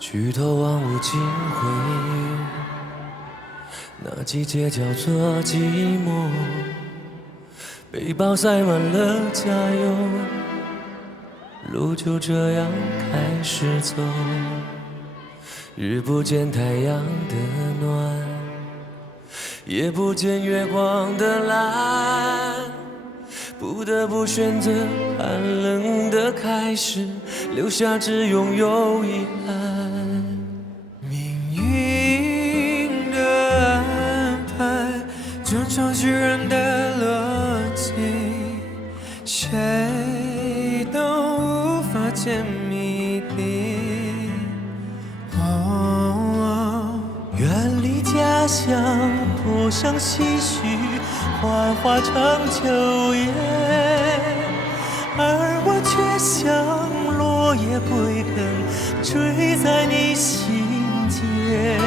举头望无尽回忆，那季节叫做寂寞。背包塞满了加油，路就这样开始走。日不见太阳的暖，也不见月光的蓝，不得不选择寒冷的开始，留下只拥有遗憾。命运的安排，这程序人的逻辑，谁都无法解谜底。远离家乡，不想唏嘘，幻化成秋叶，而我却像落叶归根，坠在你心间。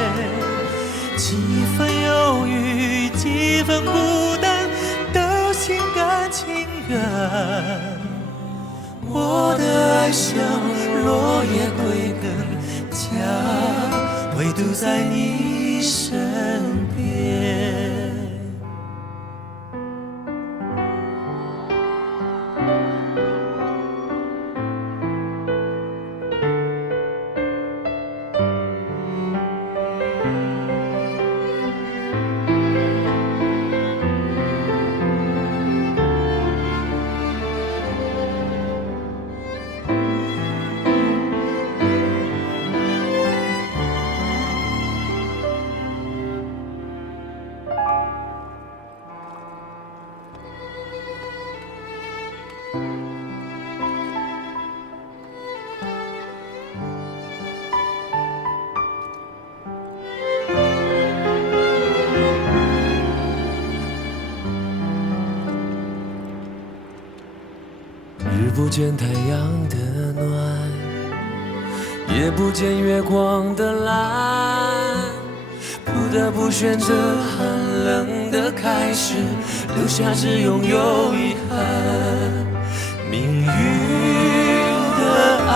几分忧郁，几分孤单，都心甘情愿。我的爱像落叶归根，家唯独在你身边。日不见太阳的暖，也不见月光的蓝，不得不选择寒冷的开始，留下只拥有遗憾。命运的安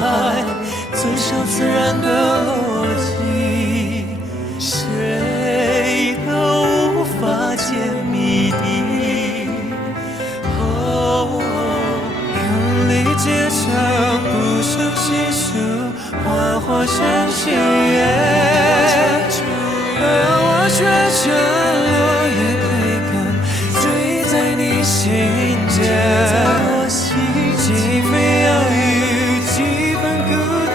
排，最少自然的逻辑，谁都无法解谜底。街上不胜唏嘘，幻化成喜悦，而我却像落叶归根，坠在你心间。几分忧郁，几分孤单，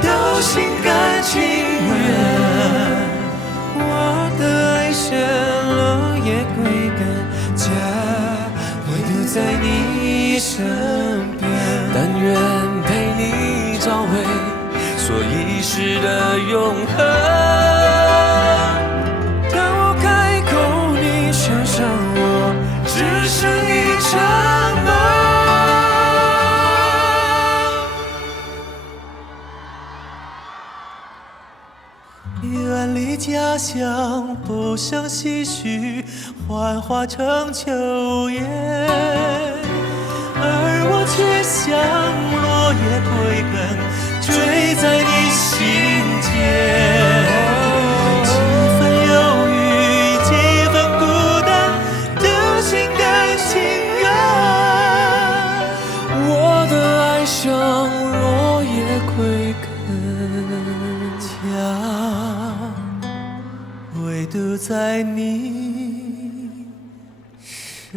都心甘情愿。我的爱像落叶归根，家唯独在你身边。但愿陪你找回所遗失的永恒。当我开口，你想象我只剩一场梦。远离家乡，不想唏嘘，幻化成秋叶，而我却像落叶归根，坠在你心间。几分忧郁，几分孤单，都心甘情愿。我的爱像落叶归根，家唯独在你身